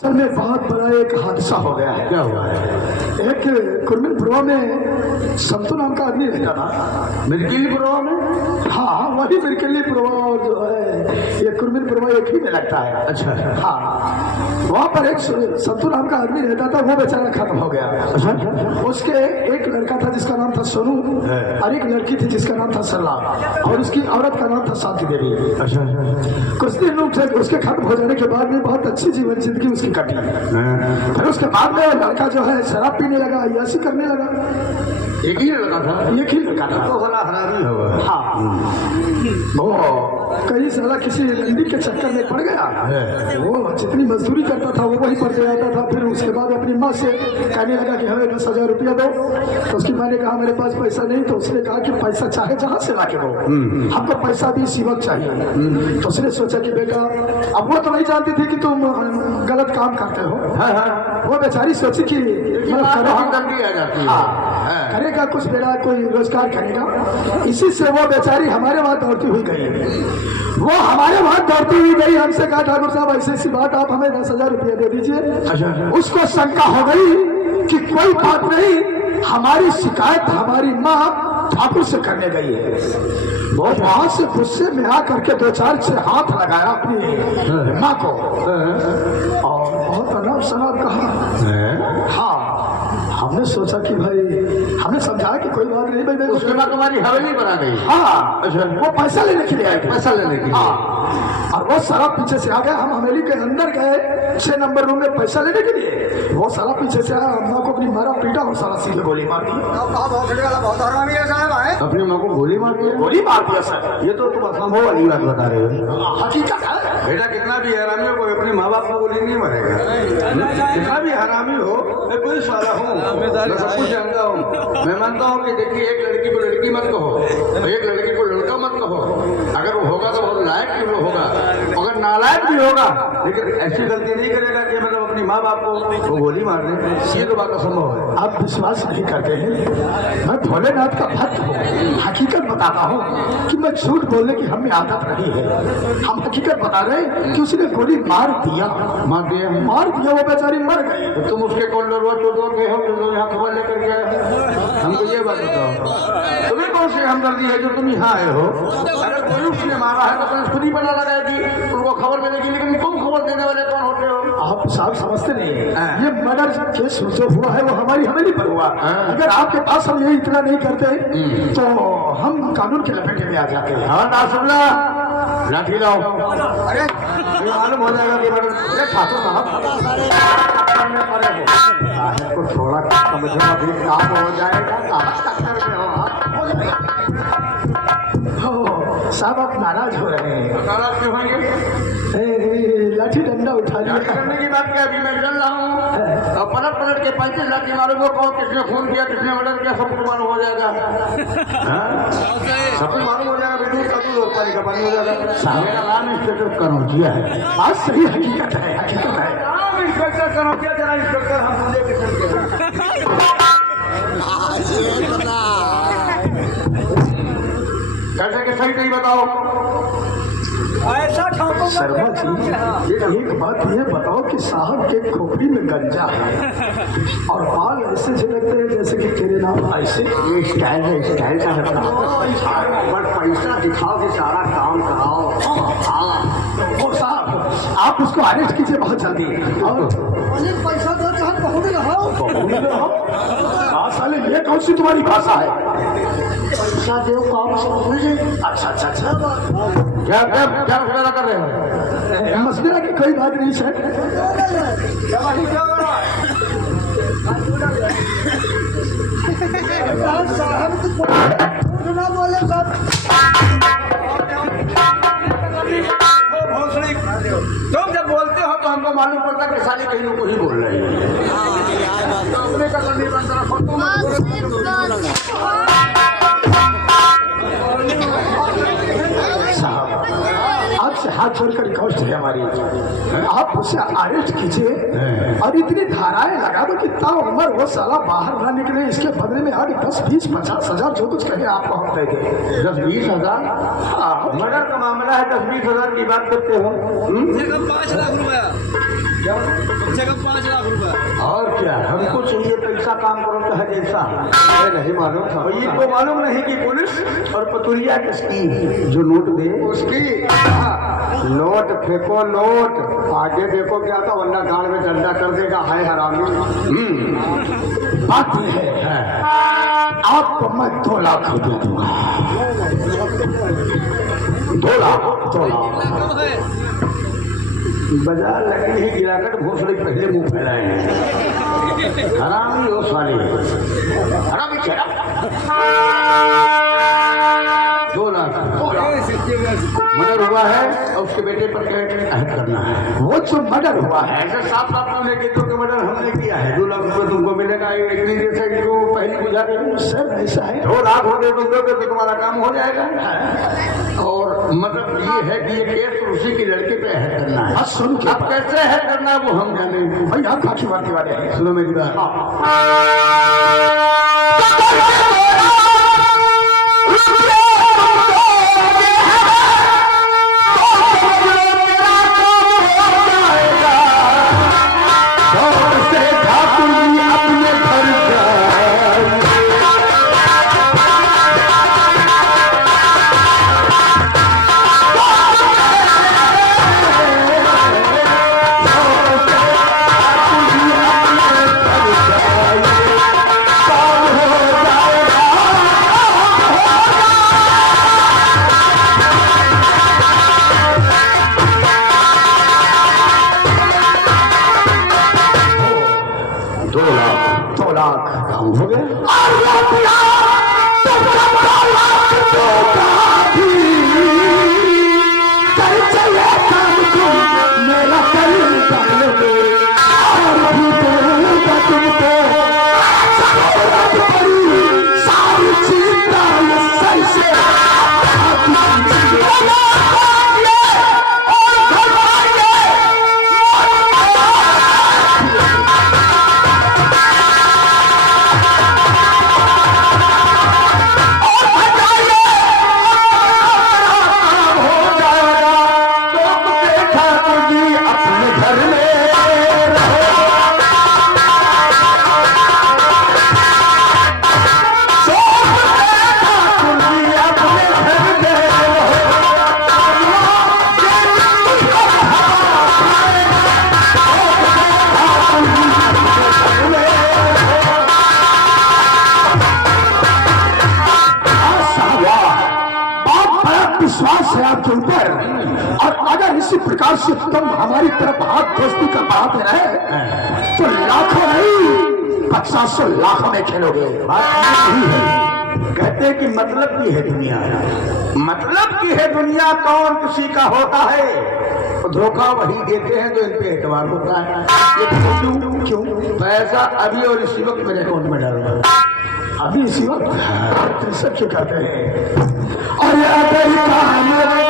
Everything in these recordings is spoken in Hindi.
असल में बहुत बड़ा एक हादसा हो गया है। क्या हुआ है? एक कुर्मिलपुरवा में संतू नाम का आदमी रहता था। मिर्किलीपुरवा में? हाँ, वही मिर्किलीपुरवा और जो है ये कुर्मिलपुरवा एक ही में लगता है। अच्छा। हाँ, वहाँ पर एक संतू नाम का आदमी रहता था, वो बेचारा खत्म हो गया। अच्छा। उसके एक लड़का था जिसका नाम था सोनू और एक लड़की थी जिसका नाम था सरला और उसकी औरत का नाम था शांति देवी। अच्छा। कुछ दिन उसके खत्म हो जाने के बाद में बहुत अच्छी जीवन जिंदगी उसकी कटी। फिर उसके बाद में लड़का जो है शराब पीने लगा, अय्याशी करने लगा। एक ही लड़का था? एक ही लड़का था। तो बड़ा हरामी होगा। हाँ, वो कई साला किसी लंडी के चक्कर में पड़ गया। वो जितनी मजदूरी करता था वो वहीं पर दे आता था। फिर उसके बाद अपनी माँ से कहने लगा कि हमें 10,000 रुपया दो। तो उसकी माँ ने कहा मेरे पास पैसा नहीं। तो उसने कहा कि पैसा चाहे जहाँ से ला के दो, हमको पैसा भी इसी वक्त चाहिए। तो उसने सोचा कि बेटा, अब वो तो नहीं जानती थी कि तुम गलत काम करते हो। वो बेचारी सोची कि करेगा कुछ, मेरा कोई रोजगार करेगा। इसी से वो बेचारी हमारे वहां दौड़ती हुई गई। वो हमारे वहां दौड़ती हुई गई, हमसे कहा ठाकुर साहब ऐसी सी बात, आप हमें 10,000 रुपया दे दीजिए। उसको शंका हो गई कि कोई बात नहीं, हमारी शिकायत हमारी माँ ठाकुर से करने गई है। वो वहां से गुस्से में आकर के 2-4 से हाथ लगाया अपनी माँ को और बहुत अनाप शनाप कहा। हाँ, हमने सोचा कि भाई, हमने समझाया कि कोई बात नहीं भाई। उसके बाद तुम्हारी हवेली बना गई? हाँ। अच्छा। वो पैसा लेने के लिए आए थे। पैसा लेने के लिए? हाँ। और वो सारा पीछे से आ गया। हम हवेली के अंदर गए 6 नंबर रूम में पैसा लेने के लिए। वो सारा पीछे से आया, अम्मा को अपनी मारा पीटा और सारा सीधे गोली मार दी। अपनी माँ को गोली मार दिया? गोली मार दिया सर। ये तो तुम असंभव वाली बात बता रहे हो। हकीकत है बेटा, कितना भी हरामी हो कोई अपने माँ बाप को गोली नहीं मारेगा। कितना भी हरामी हो, मैं पुलिस वाला हूँ, मैं सब कुछ जानता हूँ। मैं मानता हूँ कि देखिए, एक लड़की को लड़की मत कहो, एक लड़के को लड़का मत कहो। अगर वो होगा तो बहुत लायक भी वो होगा, अगर नालायक भी होगा, लेकिन ऐसी गलती नहीं करेगा कि मतलब अपनी माँ बाप को वो गोली मार दे। ये तो बात असंभव है। आप विश्वास नहीं करते हैं। मैं भोलेनाथ का भक्त हूँ, हकीकत बताता हूँ कि मैं झूठ बोलने की हमें आदत नहीं है। हम हकीकत बता रहे हैं कि उसने गोली मार दिया। मार दिया, वो बेचारी मर गई। तो तुम उसके कॉन्डोर के हो, तुम यहाँ खबर लेकर के आए। हमको ये बात बताओ, तुम्हें कौन सी हमदर्दी है जो तुम यहाँ आए हो? अगर कोई उसने मारा है तो पुलिस खुद ही पता लगाएगी उनको खबर मिलेगी, लेकिन तुम खबर देने वाले कौन होते हो? आप साहब समझते नहीं है। ये मर्डर केस जो हुआ है वो हमारी हवेली पर हुआ। अगर आपके पास हम ये इतना नहीं करते तो हम कानून के लपेटे में आ जाते हैं। हाँ, नासुल्ला, लाठी लाओ। अरे मालूम हो जाएगा कि ठाकुर साहब को थोड़ा समझो, अभी काम हो जाएगा। साहब आप नाराज हो रहे हैं। नाराज क्यों होंगे? लाठी डंडा उठा लिया। करने की बात क्या, अभी मैं चल रहा हूँ और पलट के 35 लाठी मारूंगा। वो कौन किसने खून किया, किसने मर्डर किया, सब कुछ मालूम हो जाएगा। सब कुछ मालूम हो जाएगा। बिल्कुल कभी लोग पानी का पानी हो जाएगा। मेरा नाम इंस्पेक्टर कनौजिया है। बात सही, हकीकत है, हकीकत है। नाम इंस्पेक्टर कनौजिया, जरा इंस्पेक्टर हम मुझे कैसे के सही नहीं बताओ। शर्मा जी, एक बात ये बताओ कि साहब के खोपड़ी में गंजा है और बाल ऐसे झलकते हैं जैसे कि तेरे नाम ऐसे। ये स्टाइल है, स्टाइल का है। बस पैसा दिखाओ कि सारा काम कराओ। वो साहब आप उसको अरेस्ट कीजिए बहुत जल्दी। और पैसा दो तो हम बहु में रहो। साले ये कौन सी तुम्हारी भाषा है? पैसा दो काम समझे। अच्छा अच्छा अच्छा। क्या क्या क्या मशवरा कर रहे हो? मशवरा की कोई बात नहीं सर। ना बोले सब तुम जब बोलते हो तो हमको मालूम पड़ता कि साली कहीं को ही बोल रही है। आपसे हाथ छोड़कर रिक्वेस्ट है हमारी, आप उसे अरेस्ट कीजिए और इतनी धाराएं लगा दो कि तब उम्र वो साला बाहर ना निकले। इसके बदले में आगे 10, 20, 50 हजार जो कुछ कहे आपको हम देंगे। 10, 20 हजार? मर्डर का मामला है, 10, 20 हजार की बात करते हो? 5 लाख रुपया और क्या हमको चाहिए पैसा, काम करो चाहे जैसा। नहीं मालूम था। और ये तो मालूम नहीं कि पुलिस और पतुरिया किसकी जो नोट दे उसकी नोट फेंको, नोट आगे देखो क्या था, वरना गाड़ में डंडा कर देगा। हाय हरामी। बात यह है आपको मैं 2 लाख रुपया दूंगा। 2 लाख बाजार लगी है, गिराकर घोसले पहले मुंह फैलाए हैं। हरामी हो साले, हरामी चेहरा। 2 लाख मर्डर हुआ है और उसके बेटे पर अहद करना है। वो जो मर्डर हुआ है ऐसे साफ साफ हमने कह दो कि मर्डर हमने किया है। 2 लाख रुपये तुमको मिलेगा। इतनी देर से जो पहली गुजार सर ऐसा है 2 लाख रुपये तुम दोगे तो तुम्हारा काम हो जाएगा। और मतलब ये है कि ये केस उसी की लड़के पे अहद करना है। बस सुन के अब कैसे अहद करना है वो हम जानेंगे। भाई आप खाकी मारने वाले हैं। सुनो मेरी बात। हो गया मेरा सारी चिंता सही से विश्वास है आपके ऊपर। और अगर इसी प्रकार से तुम हमारी तरफ हाथ दोस्ती का बढ़ाते रहे तो लाखों नहीं 500 लाखों में खेलोगे। बात नहीं है। कहते कि मतलब की है दुनिया, मतलब की है दुनिया। कौन किसी का होता है तो धोखा वही देते हैं जो इन पे एतबार होता है। ये क्यों पैसा अभी और इसी वक्त मेरे अकाउंट में डालूंगा। अभी इसी वक्त सब क्यों कहते हैं। और अगर काम हो जाए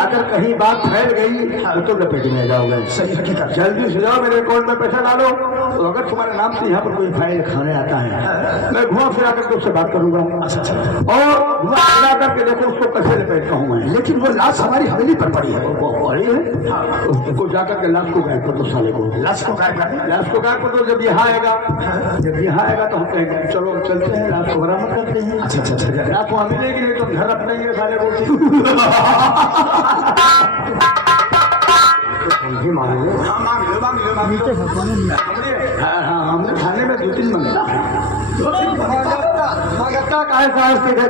अगर कहीं बात फैल गई तो तुम लपेट में जाओगे। सही हकीकत। जल्दी से जाओ, मेरे अकाउंट में पैसा डालो। तो अगर तुम्हारे नाम से यहाँ पर कोई फाइल खाने आता है, मैं घुमा फिरा कर तुमसे बात करूंगा। अच्छा अच्छा। और घुमा फिरा करके देखो उसको कैसे लपेटता हूँ मैं। लेकिन वो लाश हमारी हवेली पर पड़ी है। वो पड़ी है, उसको जाकर के लाश को गायब कर दो साले को। लाश को गायब कर लाश को गायब कर दो। जब यहाँ आएगा तो हम कहेंगे चलो चलते हैं, लाश को बरामद करते हैं। अच्छा अच्छा अच्छा। लाश वहाँ मिलेगी नहीं तो घर रखेंगे साले को। भी मांगे। हाँ मांग लो। हाँ हमने खाने में 2-3 मंगता है। मंगता का है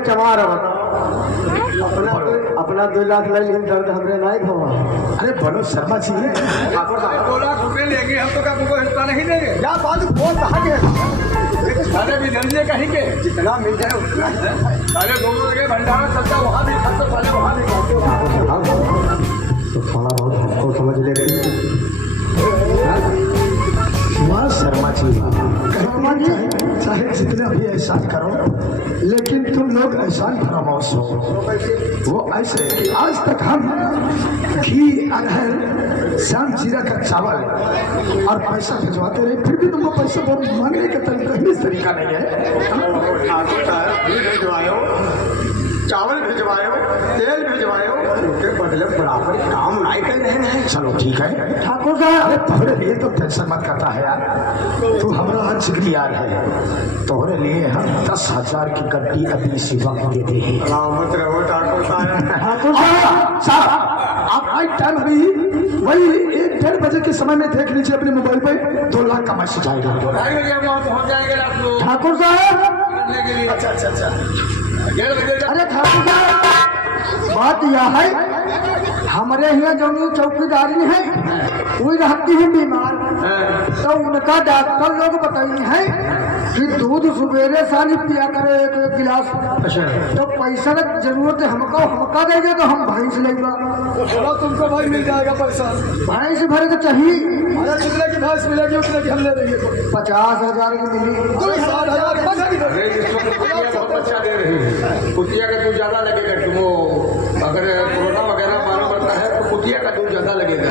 चमा रहा अपना 2 लाख ले लेकिन दर्द हमने नहीं भवा। अरे बोलो शर्मा जी, 2 लाख रुपए लेंगे हम तो तुमको हिस्सा नहीं देंगे। क्या बात बोल कहा के सारे भी धरने कहीं के जितना मिल जाए उतना। सारे दोनों जगह भंडारा चलता वहाँ भी खर्च पहले वहाँ भी तो थोड़ा बहुत हमको समझ लेते। वाह शर्मा जी, चाहे जितना भी एहसान करो, लेकिन तुम लोग एहसान फरामोश हो। वो ऐसे कि आज तक हम घी, अरहर, शाम जीरा का चावल और पैसा भिजवाते रहे, फिर भी तुमको पैसा बहुत मांगने का तरीका नहीं है। चावल भिजवायो, तेल भिजवायो, उनके बदले बराबर काम नहीं कर रहे हैं। चलो ठीक है ठाकुर साहब, अरे तुम्हारे लिए तो टेंशन मत करता है यार, तू हमारा हर जिगरी यार है। तुम्हारे लिए हम 10,000 की गड्डी अभी इसी वक्त देते हैं। सलामत रहो ठाकुर साहब। ठाकुर साहब आप राइट टाइम अभी वही 1-1:30 बजे के समय में देख लीजिए अपने मोबाइल पे 2 लाख का मैसेज आएगा। पहुँच जाएंगे आप लोग ठाकुर साहब, करने के लिए। अच्छा अच्छा अच्छा। अरे ठाकुर साहब बात यह है, हमारे यहाँ जो चौकीदारी है वही रहती है बीमार, तो उनका डॉक्टर लोग बताई है कि दूध सवेरे सानी पिया करे 1 गिलास। अच्छा तो पैसा की जरूरत है हमका देंगे तो हम भैंस लेगा। चलो तुमको भाई मिल जाएगा पैसा। भैंस भरे तो चाहिए। अरे जितने की भैंस मिलेगी उतने की हम ले देंगे। 50,000 की मिली। 60,000 बच्चा दे रही है। कुतिया का दूध ज्यादा लगेगा। तुम अगर कोरोना वगैरह मालूम पड़ता है तो कुतिया का दूध ज्यादा लगेगा।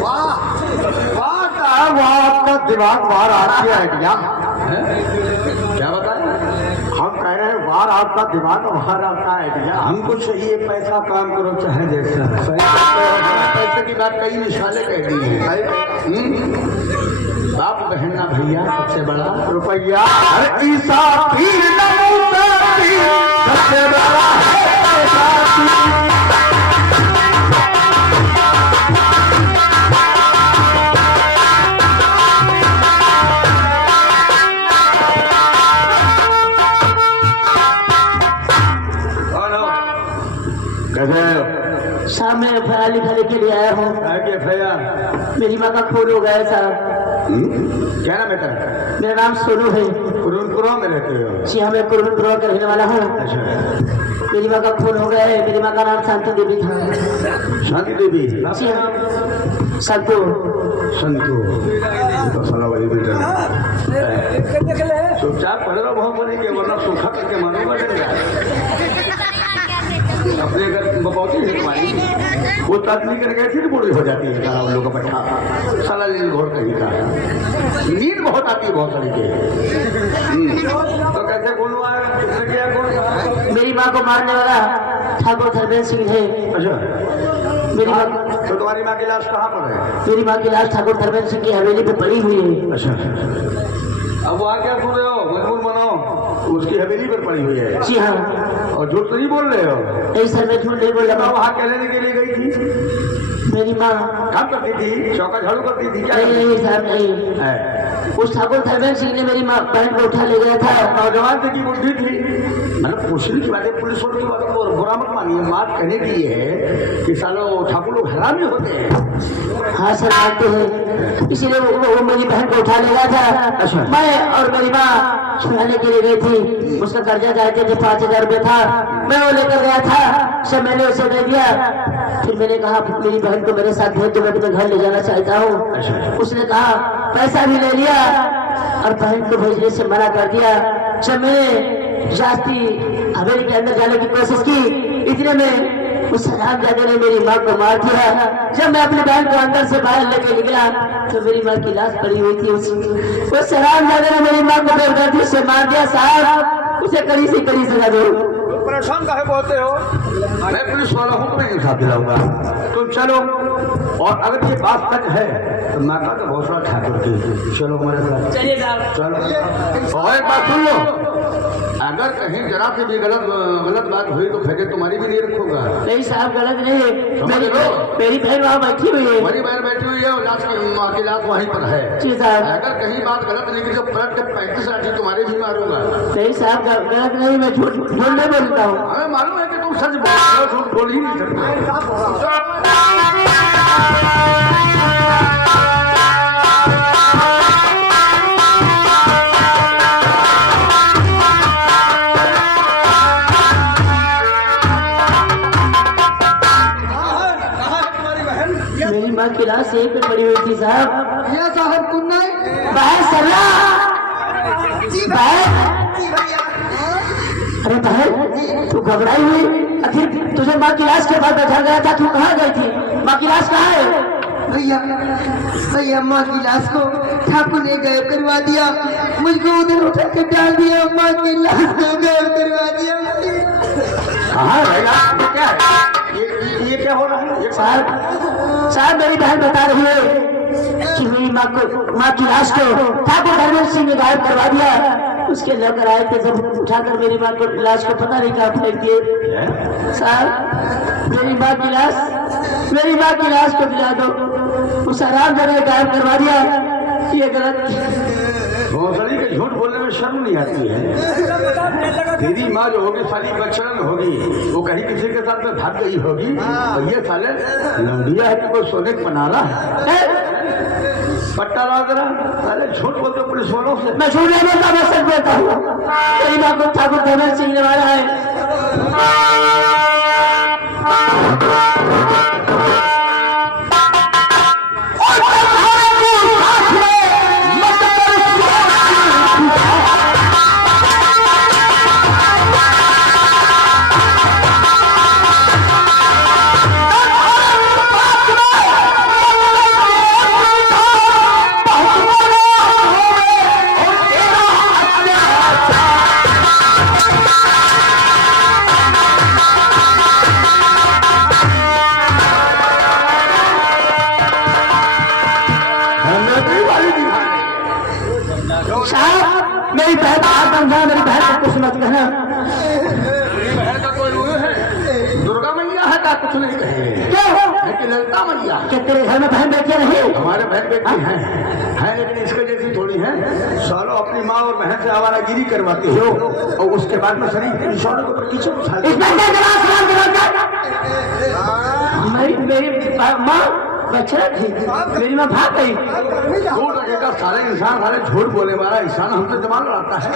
वाह आपका दिमाग बाहर आ गया है क्या? क्या बताए? हम कह रहे हैं बाहर आपका दिमाग बाहर आता है क्या? हमको चाहिए पैसा, काम करो चाहे जैसा। पैसे की बात कई मिसालें कह दी है। बाप बहन ना भैया सबसे बड़ा रुपया। अरे ईसा पीर न मूसा पीर, सबसे बड़ा है पैसा पीर। शाम में FIR लिखाने के लिए आया हूँ। मेरी माँ का खून हो गया है साहब। क्या नाम है तेरा? मेरा नाम सोनू है। कुरुनपुरा में रहते हो? जी हाँ, मैं कुरुनपुरा का रहने वाला हूँ। मेरी माँ का खून हो गया है। मेरी माँ का नाम शांति देवी था। शांति देवी? जी हाँ, संतू। संतू तो साला वही बेटा चुपचाप पढ़ रहा बहुत बने के, वरना सूखा करके मारूंगा। अपने घर बपौती है तुम्हारी, वो तकनी कर गए फिर बूढ़ी हो जाती है। साला लोग का बैठा साला नींद घोर कहीं का नींद बहुत आती है बहुत सारी के। तो कैसे बोलवा किसने किया कौन? मेरी माँ को मारने वाला ठाकुर धर्मेंद्र सिंह है। अच्छा, मेरी माँ तो तुम्हारी माँ की लाश कहाँ पर है? मेरी माँ की लाश ठाकुर धर्मेंद्र सिंह की हवेली पे पड़ी हुई है। अच्छा, अब वहाँ क्या सुन रहे हो? मजबूर बनाओ, उसकी हवेली पर पड़ी हुई है। जी हाँ। और झूठ तो नहीं बोल रहे हो? नहीं सर, मैं झूठ नहीं बोल रहा। वहाँ क्या लेने के लिए गई थी? मेरी माँ काम करती थी, चौका झाड़ू करती थी क्या? नहीं साहब नहीं। उस ठाकुर धर्मेंद्र सिंह ने मेरी माँ बहन को उठा ले गया था। नौजवान से की बुद्धि थी, मतलब पूछने की बात है। पुलिस वालों की बात को बुरा मत मानिए, बात कहने की है कि सालों ठाकुर लोग हरामी होते हैं। हाँ सर मानते हैं, इसीलिए वो मेरी बहन को उठा ले गया था। अच्छा। मैं और मेरी माँ छुड़ाने के लिए गई थी। उसका कर्जा चाहते थे 5,000 रुपये था, मैं वो लेकर गया था। सब मैंने उसे दे दिया। फिर मैंने कहा मेरी बहन को मेरे साथ भेज दो, मैं तुम्हें घर ले जाना चाहता हूँ। उसने कहा पैसा भी ले लिया, और बहन को भेजने से मना कर दिया। जब मैंने जाती हवेली के अंदर जाने की कोशिश की, इतने में उस हरामजादे ने मेरी माँ को मार दिया। जब मैं अपनी बहन को अंदर से बाहर लेके निकला तो मेरी माँ की लाश पड़ी हुई थी। उस हरामजादे ने मेरी माँ को बेदर्दी से मार दिया। साहब उसे कड़ी से कड़ी सजा दो। परेशान काहे बोलते हो? मैं पुलिस वाला हूँ, तुम्हें इंसाफ दिलाऊंगा। तुम चलो, और अगर ये बात सच है तो मैं कहता भोसड़ा ठाकुर की, चलो हमारे साथ। चलिए साहब। चलो, और एक बात सुन लो, अगर कहीं जरा से भी गलत बात हुई तो खैर तुम्हारी भी नहीं रखूंगा। नहीं साहब गलत नहीं है, समझ मेरी बहन वहाँ बैठी हुई है। हमारी बहन बैठी हुई है और लाश की लाश वहीं पर है। जी साहब। अगर कहीं बात गलत निकली तो पलट के 35 आठी तुम्हारे भी मारूंगा। नहीं साहब गलत नहीं, मैं झूठ नहीं बोलता हूँ। हमें मालूम है कि तुम सच बोल रहे हो, झूठ बोल ही नहीं सकते। मेरी माँ की लाश यहीं पे पड़ी हुई थी साहब। या साहब तुम नहीं बहन सरला, बहन, अरे बहन तू घबराई हुई, आखिर तुझे माँ की लाश के पास बैठा गया था, तू कहाँ गई थी? माँ की लाश कहाँ है? भैया माँ की लाश को ठाकुर ने गायब करवा दिया, मुझको उधर उठा के डाल दिया, माँ की लाश को गायब करवा दिया। हाँ भैया, ये क्या है? ये क्या हो रहा है? साहब मेरी बहन बता रही है कि मेरी माँ की लाश को ठाकुर धर्मेंद्र सिंह ने गायब करवा दिया। उसके लेकर आए थे, जब उठाकर मेरी माँ को लाश को पता नहीं कहाँ फेंक दिए। साहब मेरी माँ की लाश को दिला दो, उस आराम जगह गायब करवा दिया। ये गलत। भोसड़ी के झूठ बोलने में शर्म नहीं आती है? तेरी माँ जो होगी साली बचड़न होगी, वो कहीं किसी के साथ में भाग गई होगी, और ये साले लौंडिया है कि कोई सोने का बनाला है। पट्टा ला जरा, साले झूठ बोलते हो पुलिस वालों से। मैं झूठ नहीं बोलता, मैं सच बोलता हूँ। मेरी माँ को ठाकुर धर्मेंद्र सिंह ने मारा है। साहब मेरी बहन हाथ बंधा, मेरी बहन को कुछ मत कहना। मेरी बहन का कोई रूह है? दुर्गा मैया है का कुछ नहीं कहेंगे। क्यों? लेकिन ललिता मैया। क्या तेरे घर में बहन बेटियां नहीं? हमारे बहन बेटी हैं, लेकिन इसके जैसी थोड़ी हैं। सालों अपनी माँ और बहन से आवारागिरी करवाती हो, और उसके बाद में शरीफ इंसानों के ऊपर कीचड़ उछालती हो। मेरी माँ बछड़ा थी, मेरी माँ भाग गई। झूठ रखेगा सारे इंसान, सारे झूठ बोले वाला इंसान हमसे जमान लड़ाता है।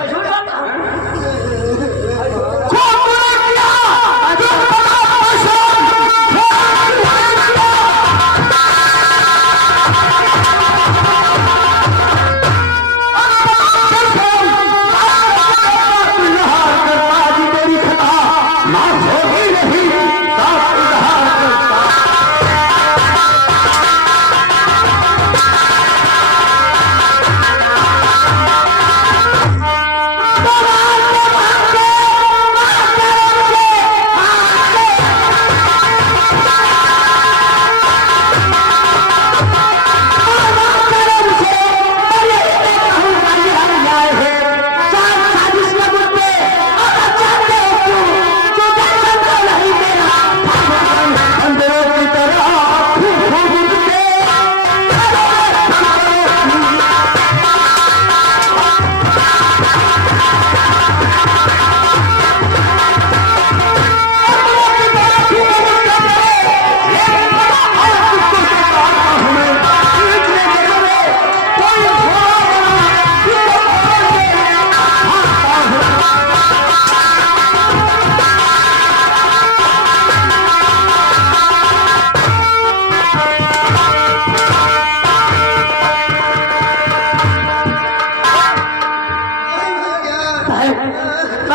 Come on!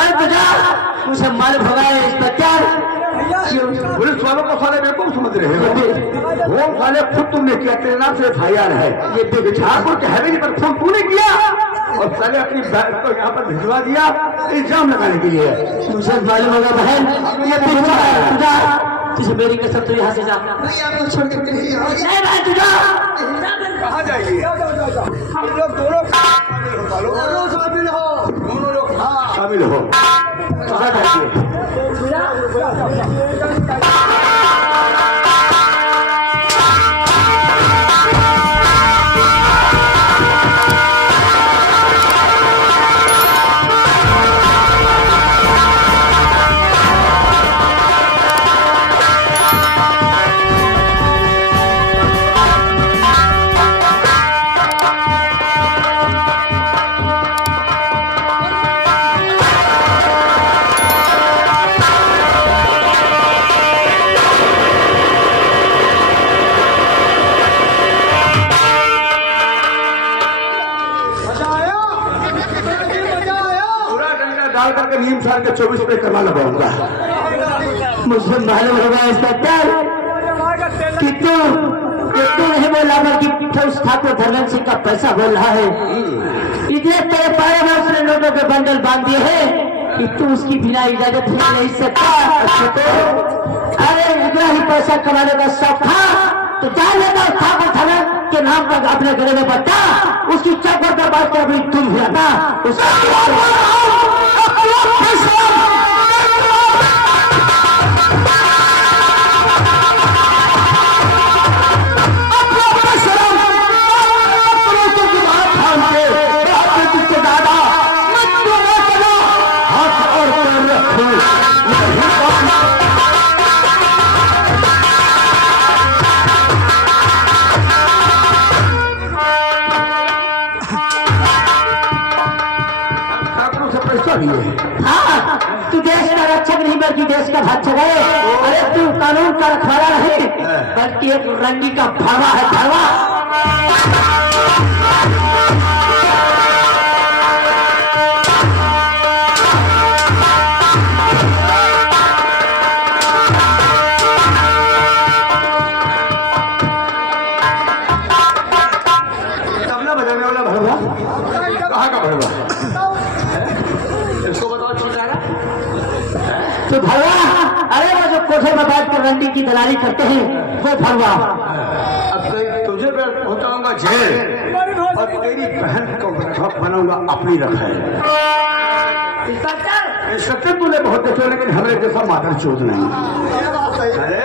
मालूम तुझा मुझे मालूम होगा इंस्पेक्टर पुलिस वालों को साले बेवकूफ समझ रहे हो। वो साले खुद तुमने किया, तेरे नाम से FIR है। ये ठाकुर के हवेली पर फोन तूने किया और साले अपनी बैग को यहाँ पर भिजवा दिया इल्जाम लगाने के लिए। मुझे मालूम होगा बहन, ये तुझा तुझे मेरी कसम, तू यहाँ से जा। भाई आपको छोड़ के नहीं जाओगे। नहीं भाई तुझा कहाँ जाएगी? हम लोग दोनों शामिल हो, दोनों लोग शामिल हो। कहाँ जाएंगे? डाल करके नीम साल के 24 रुपए करवा लगाऊंगा। मुझे मालूम होगा इंस्पेक्टर कि तू नहीं बोला बल्कि उस ठाकुर धर्मेंद्र सिंह का पैसा बोल रहा है। इतने तेरे पाए में उसने नोटों के बंडल बांध दिए हैं कि तू उसकी बिना इजाजत ही नहीं सकता। अरे इतना ही पैसा कमाने का शौक था तो जान लेता ठाकुर धर्मेंद्र के नाम पर अपने गले में पट्टा, उसकी चौखट पर बात कर अभी तुम हिलाता हाँ, तू देश का रक्षक नहीं बल्कि देश का भक्षक है। अरे तू कानून का रखवाला नहीं बल्कि एक रंगी का भावा है, भावा। तबला बजाने वाला भड़वा कहाँ का भड़वा? तो भरवा, अरे वो जो कोठे में बैठ कर रंडी की दलाली करते हैं वो भरवा। अब तो तुझे मैं पहुंचाऊंगा जेल और तेरी बहन को रखा बनाऊंगा अपनी रखाल। इंस्पेक्टर तूने बहुत देखे लेकिन हमें जैसा मादर चोद नहीं। अरे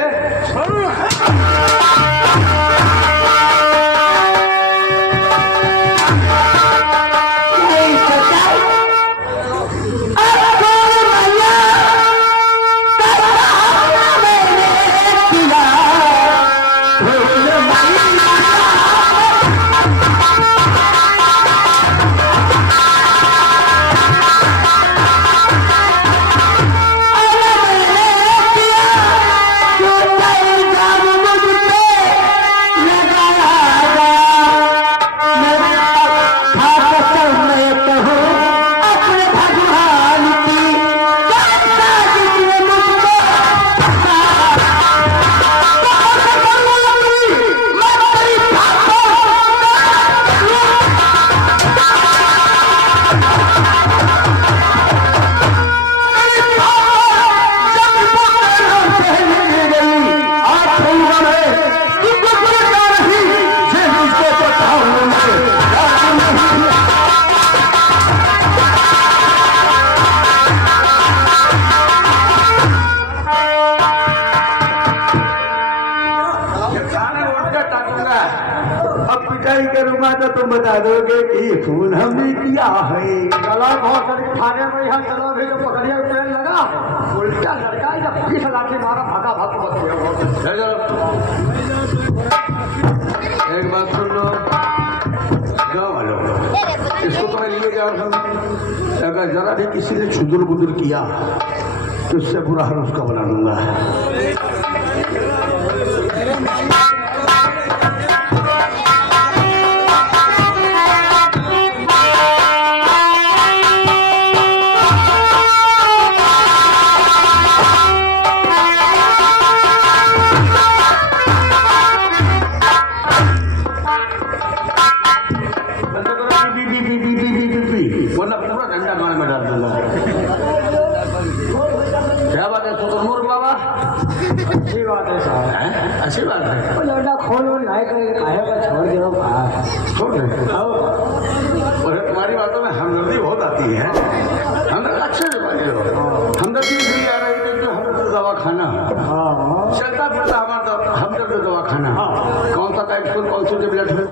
करूंगा तो तुम बता दोगे कि खून हमने किया है। चला बहुत थाने में यहाँ चलो भी जो पकड़िए ट्रेन लगा उल्टा लड़का जब 20 लाठी मारा भागा भाग बच गया। एक बात सुन लो, जाओ वालों इसको तो मैं लिए जाऊँ। अगर जरा भी किसी ने छुदुर बुदुर किया तो उससे बुरा हाल उसका बना दूंगा। अच्छी बात है साहब। हैं? अच्छी बात है। वो लौटा खोल वोल नहीं करेगा, काहे का छोड़ दो छोड़ दे। आओ। और तुम्हारी बातों में हमदर्दी बहुत आती है।